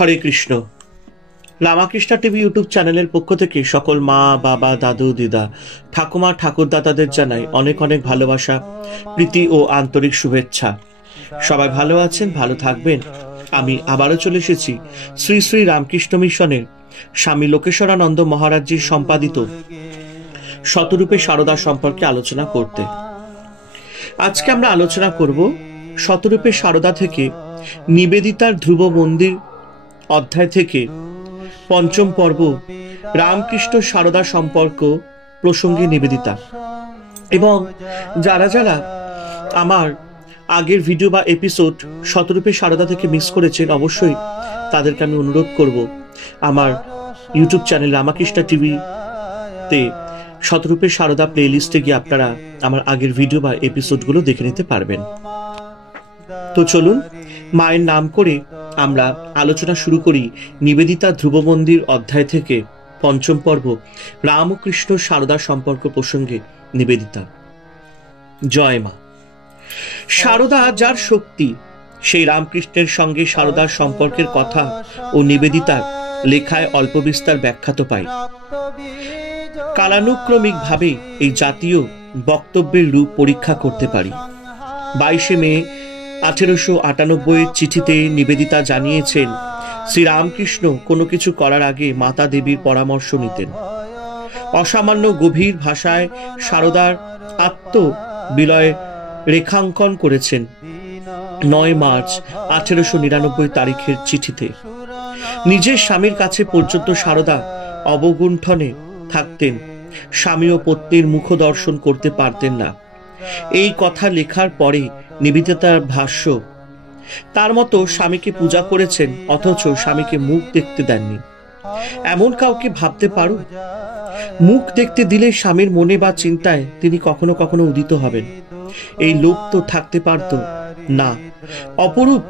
হরে Krishna. Ramakrishna TV YouTube চ্যানেলের পক্ষ থেকে সকল মা, বাবা, দাদু, দিদা, ঠাকুমা, ঠাকুরদাদাদের জানাই অনেক অনেক ভালোবাসা, প্রীতি ও আন্তরিক শুভেচ্ছা। সবাই ভালো আছেন, ভালো থাকবেন। আমি আবারও চলে এসেছি শ্রী শ্রী রামকৃষ্ণ মিশনের স্বামী লোকেশ্বরানন্দ মহারাজজির সম্পাদিত শতরূপে সারদা সম্পর্কে আলোচনা করতে। আজকে আমরা আলোচনা করব শতরূপে সারদা থেকে নিবেদিতার ধ্রুব মন্দির অধ্যায় থেকে পঞ্চম পর্ব রামকৃষ্ণ সারদা সম্পর্ক প্রসঙ্গে নিবেদিতা। এবং যারা যারা আমার আগের ভিডিও বা এপিসোড শতরূপে সারদা থেকে মিস করেছেন, অবশ্যই তাদেরকে আমি অনুরোধ করব আমার ইউটিউব চ্যানেল রামাকৃষ্ণ টিভিতে শতরূপে সারদা প্লে লিস্টে গিয়ে আপনারা আমার আগের ভিডিও বা এপিসোডগুলো দেখে নিতে পারবেন। তো চলুন মায়ের নাম করে আমরা আলোচনা শুরু করি নিবেদিতা ধ্রুব মন্দির অধ্যায় থেকে পঞ্চম পর্ব রামকৃষ্ণ সারদা সম্পর্ক প্রসঙ্গে নিবেদিতা। জয় মা। সারদা যার শক্তি, সেই রামকৃষ্ণের সঙ্গে সারদার সম্পর্কের কথা ও নিবেদিতার লেখায় অল্প বিস্তার ব্যাখ্যাত পাই। কালানুক্রমিক ভাবে এই জাতীয় বক্তব্যের রূপ পরীক্ষা করতে পারি। 22 মে 1898 চিঠিতে নিবেদিতা জানিয়েছেন, শ্রীরামকৃষ্ণ কোনো কিছু করার আগে মাতা দেবীর পরামর্শ নিতেন। অসামান্য গভীর ভাষায় সারদার আত্মবিলয় রেখাঙ্কন করেছেন 9 মার্চ 1899 তারিখের চিঠিতে। নিজের স্বামীর কাছে পর্যন্ত সারদা অবগুণ্ঠনে থাকতেন, স্বামী ও পত্নীর মুখ দর্শন করতে পারতেন না। এই কথা লেখার পরে নিবেদিতার ভাষ্য, তার মতো স্বামীকে পূজা করেছেন অথচ স্বামীকে মুখ দেখতে দেননি। এমন কাউকে ভাবতে পারো? মুখ দেখতে দিলে স্বামীর মনে বা চিন্তায় তিনি কখনো কখনো উদিত হবেন। এই লোক তো থাকতে পারত না। অপরূপ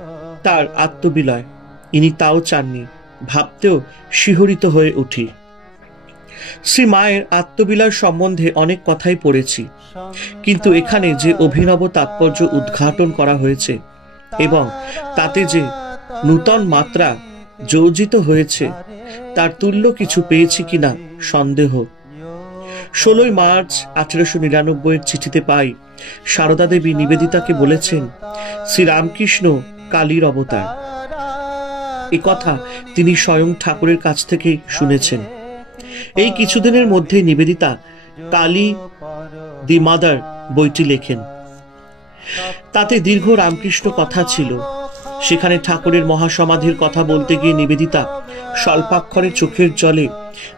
তার আত্মবিলয়, ইনি তাও চাননি। ভাবতেও শিহরিত হয়ে উঠি। শ্রী মায়ের আত্মবিলয় সম্বন্ধে অনেক কথাই পড়েছি, কিন্তু এখানে যে অভিনব তাৎপর্য উদ্ঘাটন করা হয়েছে এবং তাতে যে নূতন মাত্রা যোজিত হয়েছে, তার তুল্য কিছু পেয়েছি কিনা সন্দেহ। 16 মার্চ 1899 চিঠিতে পাই, সারদা দেবী নিবেদিতাকে বলেছেন, শ্রীরামকৃষ্ণ কালীর অবতার। এ কথা তিনি স্বয়ং ঠাকুরের কাছ থেকে শুনেছেন। এই কিছুদিনের মধ্যে নিবেদিতা কালী দি মাদার বইটি লেখেন। তাতে দীর্ঘ রামকৃষ্ণ কথা ছিল। সেখানে ঠাকুরের মহাসমাধির কথা বলতে গিয়ে নিবেদিতা স্বল্পাক্ষরে চোখের জলে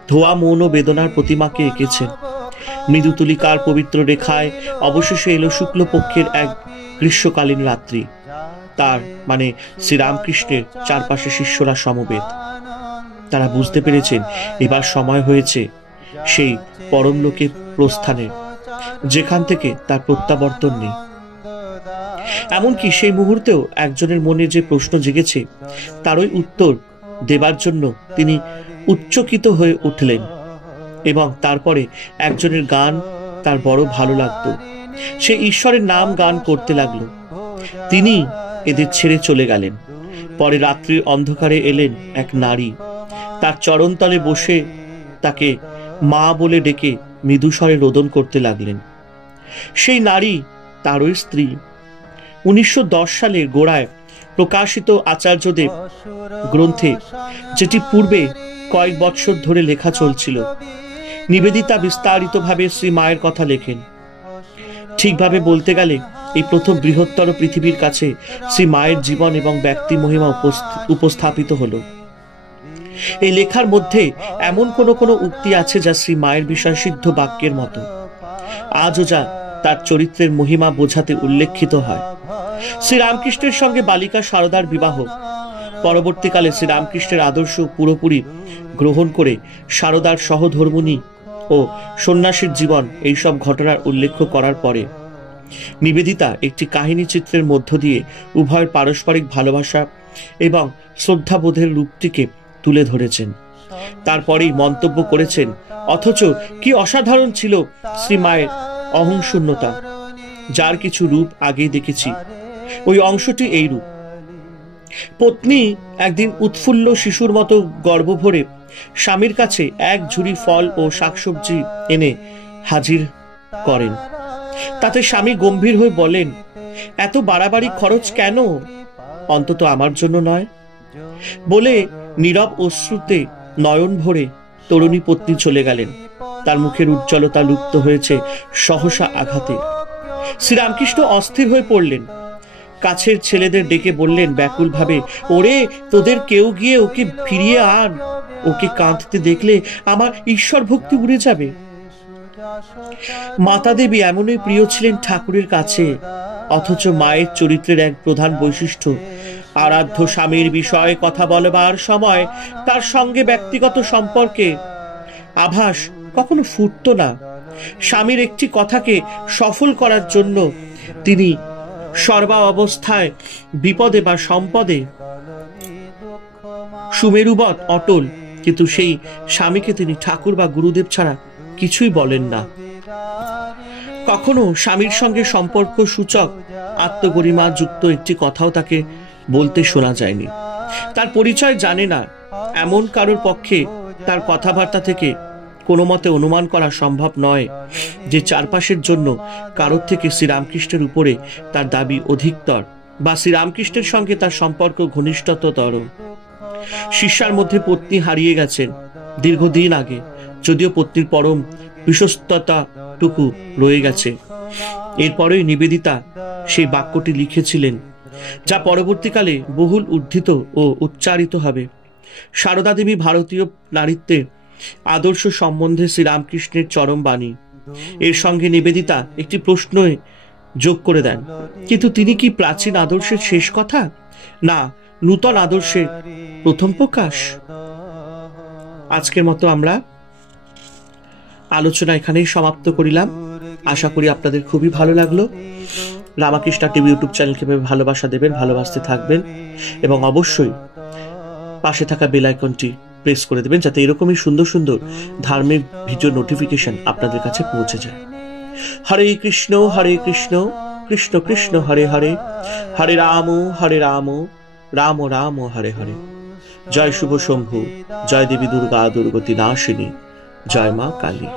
ধোয়া মৌন বেদনার প্রতিমাকে এঁকেছেন। মৃদুতুলিকার পবিত্র রেখায় অবশেষে এলো শুক্লপক্ষের এক গ্রীষ্মকালীন রাত্রি। তার মানে শ্রীরামকৃষ্ণের চারপাশে শিষ্যরা সমবেত। তারা বুঝতে পেরেছেন এবার সময় হয়েছে সেই পরমলোকে প্রস্থানের, যেখান থেকে তার প্রত্যাবর্তন নেই। এমনকি সেই মুহূর্তেও একজনের মনে যে প্রশ্ন জেগেছে, তারই উত্তর দেবার জন্য তিনি উচ্চকিত হয়ে উঠলেন। এবং তারপরে একজনের গান তার বড় ভালো লাগতো। সে ঈশ্বরের নাম গান করতে লাগলো। তিনি এদের ছেড়ে চলে গেলেন। পরে রাত্রির অন্ধকারে এলেন এক নারী। তার চরণতলে বসে তাকে মা বলে ডেকে মৃদুস্বরে রোদন করতে লাগলেন। সেই নারী তারই স্ত্রী। 1910 সালের গোড়ায় প্রকাশিত আচার্যদেব গ্রন্থে, যেটি পূর্বে কয়েক বৎসর ধরে লেখা চলছিল, নিবেদিতা বিস্তারিতভাবে শ্রী মায়ের কথা লেখেন। ঠিকভাবে বলতে গেলে এই প্রথম বৃহত্তর পৃথিবীর কাছে শ্রী মায়ের জীবন এবং ব্যক্তি মহিমা উপস্থাপিত হলো। এই লেখার মধ্যে এমন কোনো উক্তি আছে যা শ্রী মায়ের বিষয় সিদ্ধ বাক্যের মতো। আজও যা তার চরিত্রের মহিমা বোঝাতে উল্লেখিত হয়। শ্রীরামকৃষ্ণের সঙ্গে বালিকা সারদার বিবাহ। পরবর্তীকালে শ্রীরামকৃষ্ণের আদর্শ পুরোপুরি গ্রহণ করে সারদার সহধর্মিণী ও সন্ন্যাসীর জীবন, এইসব ঘটনার উল্লেখ করার পরে নিবেদিতা একটি কাহিনী চিত্রের মধ্য দিয়ে উভয়ের পারস্পরিক ভালোবাসা এবং শ্রদ্ধাবোধের রূপটিকে তুলে ধরেছেন। তারপরেই মন্তব্য করেছেন, অথচ কি অসাধারণ ছিল শ্রী মায়ের অহংশূন্যতা, যার কিছু রূপ আগেই দেখেছি। ওই অংশটি এই রূপ। পত্নী একদিন উৎফুল্ল শিশুর মতো গর্ব ভরে স্বামীর কাছে এক ঝুড়ি ফল ও শাকসবজি এনে হাজির করেন। তাতে স্বামী গম্ভীর হয়ে বলেন, এত বাড়াবাড়ি খরচ কেন? অন্তত আমার জন্য নয়। বলে নীরব অশ্রুতে নয়ন ভরে তরুণী পত্নী চলে গেলেন। তার মুখের উজ্জ্বলতা লুপ্ত হয়েছে সহসা আঘাতে। শ্রীরামকৃষ্ণ অস্থির হয়ে পড়লেন। কাছের ছেলেদের ডেকে বললেন ব্যাকুল ভাবে, ওরে, তোদের কেউ গিয়ে ওকে ফিরিয়ে আন। ওকে কাঁদতে দেখলে আমার ঈশ্বর ভক্তি উড়ে যাবে। মাতা দেবী এমনই প্রিয় ছিলেন ঠাকুরের কাছে, অথচ মায়ের চরিত্রের এক প্রধান বৈশিষ্ট্য, আরাধ্য স্বামীর বিষয়ে কথা বলবার সময় তার সঙ্গে ব্যক্তিগত সম্পর্কে আভাস কখনো ফুটতো না। স্বামীর একটি কথাকে সফল করার জন্য তিনি সর্বা অবস্থায় বিপদে বা সম্পদে সুমেরুবৎ অটল, কিন্তু সেই স্বামীকে তিনি ঠাকুর বা গুরুদেব ছাড়া কিছুই বলেন না। কখনো স্বামীর সঙ্গে সম্পর্ক সূচক আত্মগরিমা যুক্ত একটি কথাও তাকে বলতে শোনা যায়নি। তার পরিচয় জানে না এমন কারোর পক্ষে তার কথাবার্তা থেকে কোনো মতে অনুমান করা সম্ভব নয় যে চারপাশের জন্য কারোর থেকে শ্রীরামকৃষ্ণের উপরে তার দাবি অধিকতর, বা শ্রীরামকৃষ্ণের সঙ্গে তার সম্পর্ক ঘনিষ্ঠতর। শিষ্যার মধ্যে পত্নী হারিয়ে গেছেন দীর্ঘদিন আগে, যদিও পত্নীর পরম বিশ্বস্ততাটুকু রয়ে গেছে। এরপরেই নিবেদিতা সেই বাক্যটি লিখেছিলেন, যা পরবর্তীকালে বহুল উদ্ধৃত ও উচ্চারিত হবে। সারদা দেবী ভারতীয় নারীত্বের আদর্শ সম্বন্ধে শ্রীরামকৃষ্ণের চরম বাণী। এর সঙ্গে নিবেদিতা একটি প্রশ্ন যোগ করে দেন, কিন্তু তিনি কি প্রাচীন আদর্শের শেষ কথা, না নূতন আদর্শের প্রথম প্রকাশ? আজকের মতো আমরা আলোচনা এখানেই সমাপ্ত করিলাম। আশা করি আপনাদের খুবই ভালো লাগলো। রামাকৃষ্ণ টিভি ইউটিউব চ্যানেলকে ভালোবাসা দেবেন, ভালোবাসতে থাকবেন এবং অবশ্যই পাশে থাকা বেল আইকনটি প্রেস করে দেবেন, যাতে এরকমই সুন্দর সুন্দর ধার্মিক ভিডিও নোটিফিকেশন আপনাদের কাছে পৌঁছে যায়। হরে কৃষ্ণ কৃষ্ণ কৃষ্ণ হরে হরে, হরে রাম রাম রাম হরে হরে। জয় শুভ শম্ভু, জয় দেবী দুর্গা দুর্গতি নাশিনী, জয় মা কালী।